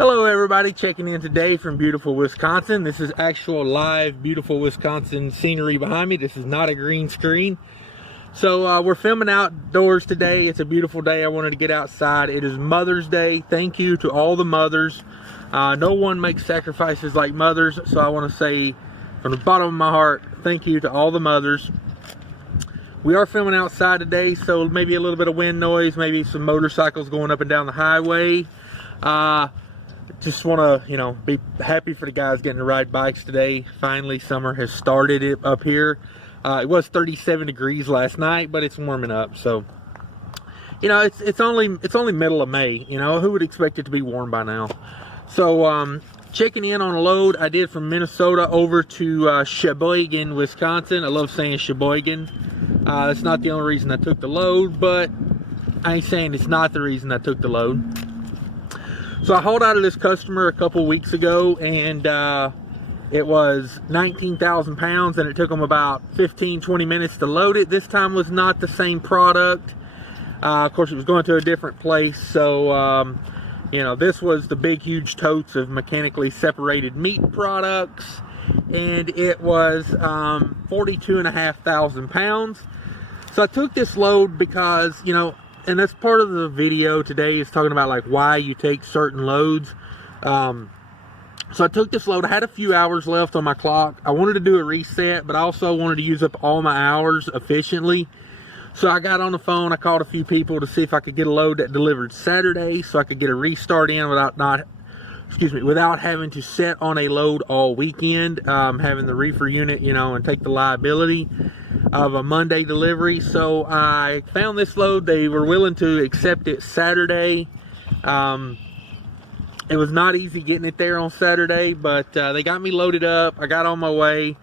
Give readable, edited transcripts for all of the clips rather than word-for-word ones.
Hello everybody, checking in today from beautiful Wisconsin. This is actual live beautiful Wisconsin scenery behind me. This is not a green screen. So we're filming outdoors today. It's a beautiful day. I wanted to get outside. It is Mother's Day. Thank you to all the mothers. No one makes sacrifices like mothers, so I want to say from the bottom of my heart, thank you to all the mothers. We are filming outside today, so maybe a little bit of wind noise, maybe some motorcycles going up and down the highway. Just want to, be happy for the guys getting to ride bikes today. Finally, summer has started up here. It was 37 degrees last night, but it's warming up. So, it's only middle of May. Who would expect it to be warm by now? So, checking in on a load I did from Minnesota over to Sheboygan, Wisconsin. I love saying Sheboygan. That's not the only reason I took the load, but I ain't saying it's not the reason I took the load. So I hauled out of this customer a couple weeks ago, and it was 19,000 pounds, and it took them about 15-20 minutes to load it. This time was not the same product. Of course, it was going to a different place. So, this was the big, huge totes of mechanically separated meat products, and it was 42,500 pounds. So I took this load because, and that's part of the video today, is talking about like why you take certain loads. So I took this load. I had a few hours left on my clock. I wanted to do a reset, but I also wanted to use up all my hours efficiently. So I got on the phone. I called a few people to see if I could get a load that delivered Saturday, so I could get a restart in without having to set on a load all weekend, having the reefer unit, and take the liability of a Monday delivery. So I found this load. They were willing to accept it Saturday. It was not easy getting it there on Saturday, but they got me loaded up. I got on my way.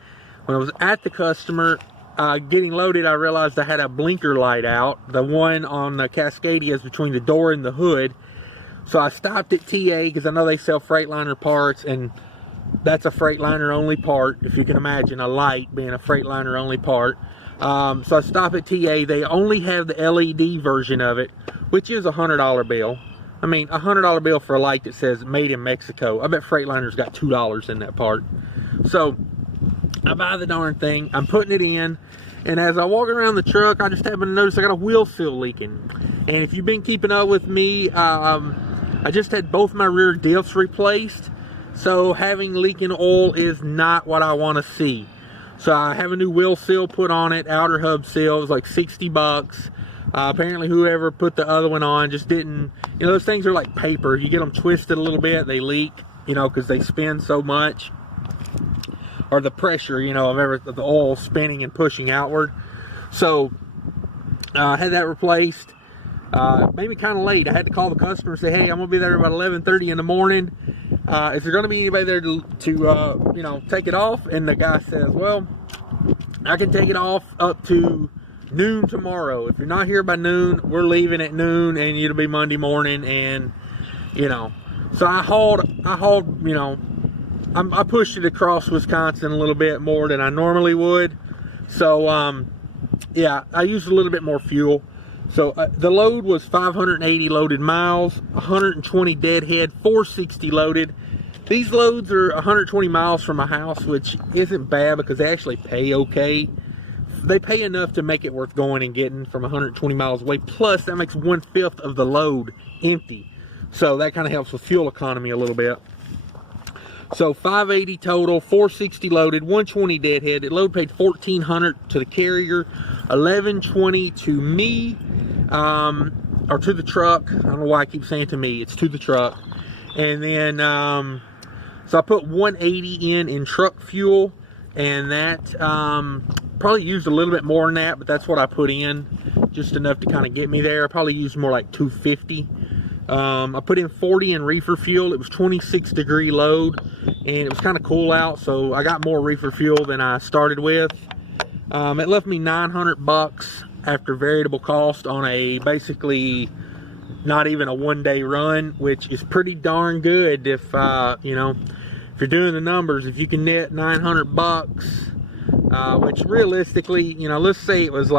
When I was at the customer getting loaded, I realized I had a blinker light out, the one on the Cascadias between the door and the hood. So I stopped at TA because I know they sell Freightliner parts, and that's a Freightliner only part, if you can imagine a light being a Freightliner only part. So I stopped at TA. They only have the LED version of it, which is a $100 bill. I mean, a $100 bill for a light that says made in Mexico. I bet Freightliner's got $2 in that part. So I buy the darn thing. I'm putting it in, and as I walk around the truck, I just happen to notice I got a wheel seal leaking. And if you've been keeping up with me, I just had both my rear diffs replaced. So having leaking oil is not what I want to see. So I have a new wheel seal put on it, outer hub seal. It was like 60 bucks. Apparently whoever put the other one on just didn't, those things are like paper. You get them twisted a little bit, they leak, because they spin so much. Or the pressure, of the oil spinning and pushing outward. So I had that replaced. Made me kind of late. I had to call the customer and say, hey, I'm going to be there about 11:30 in the morning. Is there going to be anybody there to take it off? And the guy says, well, I can take it off up to noon tomorrow. If you're not here by noon, we're leaving at noon, and it'll be Monday morning. And, so I pushed it across Wisconsin a little bit more than I normally would. So, yeah, I used a little bit more fuel. So the load was 580 loaded miles, 120 deadhead, 460 loaded. These loads are 120 miles from my house, which isn't bad because they actually pay okay. They pay enough to make it worth going and getting from 120 miles away. Plus, that makes 1/5 of the load empty. So that kind of helps with fuel economy a little bit. So 580 total, 460 loaded, 120 deadhead. The load paid $1,400 to the carrier, $1,120 to me, or to the truck. I don't know why I keep saying to me. It's to the truck. And then, so I put 180 in truck fuel, and that probably used a little bit more than that, but that's what I put in, just enough to kind of get me there. I probably used more like 250. I put in 40 in reefer fuel. It was 26-degree load, and it was kind of cool out, so I got more reefer fuel than I started with. It left me 900 bucks after variable cost on a basically not even a one-day run, which is pretty darn good if if you're doing the numbers. If you can net 900 bucks, which realistically, let's say it was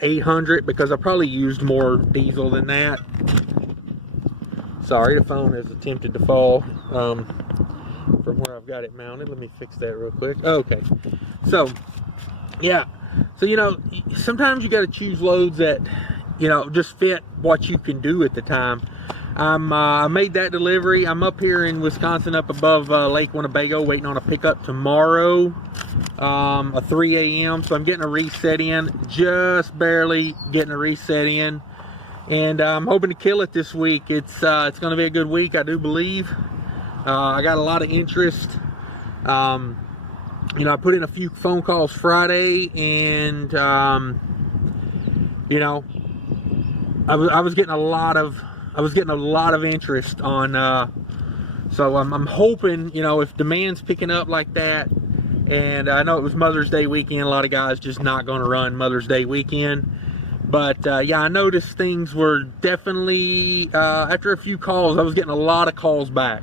800, because I probably used more diesel than that. Sorry, the phone has attempted to fall from where I've got it mounted. Let me fix that real quick. Okay, so yeah, so you know, sometimes you got to choose loads that, you know, just fit what you can do at the time. I made that delivery. I'm up here in Wisconsin, up above Lake Winnebago, waiting on a pickup tomorrow, a 3 a.m. So I'm getting a reset in, just barely getting a reset in, and I'm hoping to kill it this week. It's going to be a good week, I do believe. I got a lot of interest. You know, I put in a few phone calls Friday, and you know, I was getting a lot of interest on, so I'm hoping, you know, if demand's picking up like that, and I know it was Mother's Day weekend, a lot of guys just not going to run Mother's Day weekend, but yeah, I noticed things were definitely, after a few calls, I was getting a lot of calls back.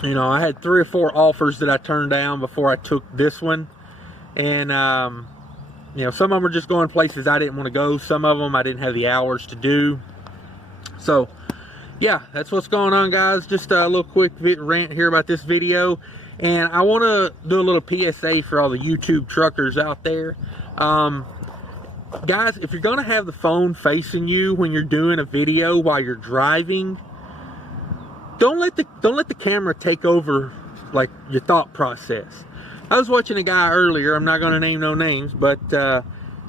You know, I had 3 or 4 offers that I turned down before I took this one, and you know, some of them are just going places I didn't want to go. Some of them I didn't have the hours to do. So, yeah, that's what's going on, guys. Just a little quick rant here about this video. And I want to do a little PSA for all the YouTube truckers out there. Guys, if you're going to have the phone facing you when you're doing a video while you're driving, don't let the camera take over, like, your thought process. I was watching a guy earlier, I'm not going to name no names, but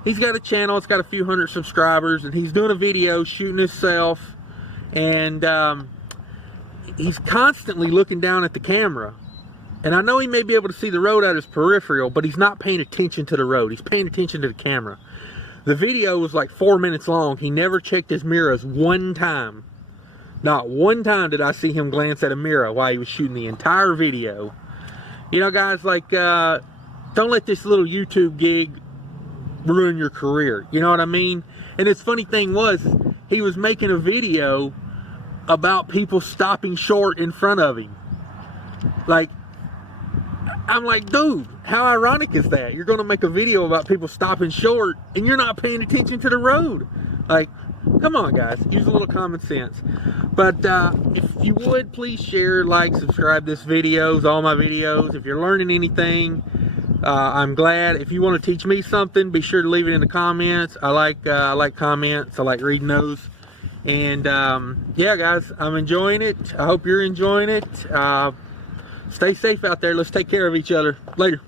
he's got a channel, it's got a few hundred subscribers, and he's doing a video shooting himself, and he's constantly looking down at the camera. And I know he may be able to see the road out of his peripheral, but he's not paying attention to the road, he's paying attention to the camera. The video was like 4 minutes long. He never checked his mirrors one time. Not one time did I see him glance at a mirror while he was shooting the entire video. You know, guys, like, don't let this little YouTube gig ruin your career. You know what I mean? And his funny thing was, he was making a video about people stopping short in front of him. Like, I'm like, dude, how ironic is that? You're going to make a video about people stopping short, and you're not paying attention to the road. Like, come on, guys, use a little common sense. But if you would, please share, like, subscribe this videos, all my videos. If you're learning anything, I'm glad. If you want to teach me something, be sure to leave it in the comments. I like comments. I like reading those. And yeah, guys, I'm enjoying it. I hope you're enjoying it. Stay safe out there. Let's take care of each other. Later.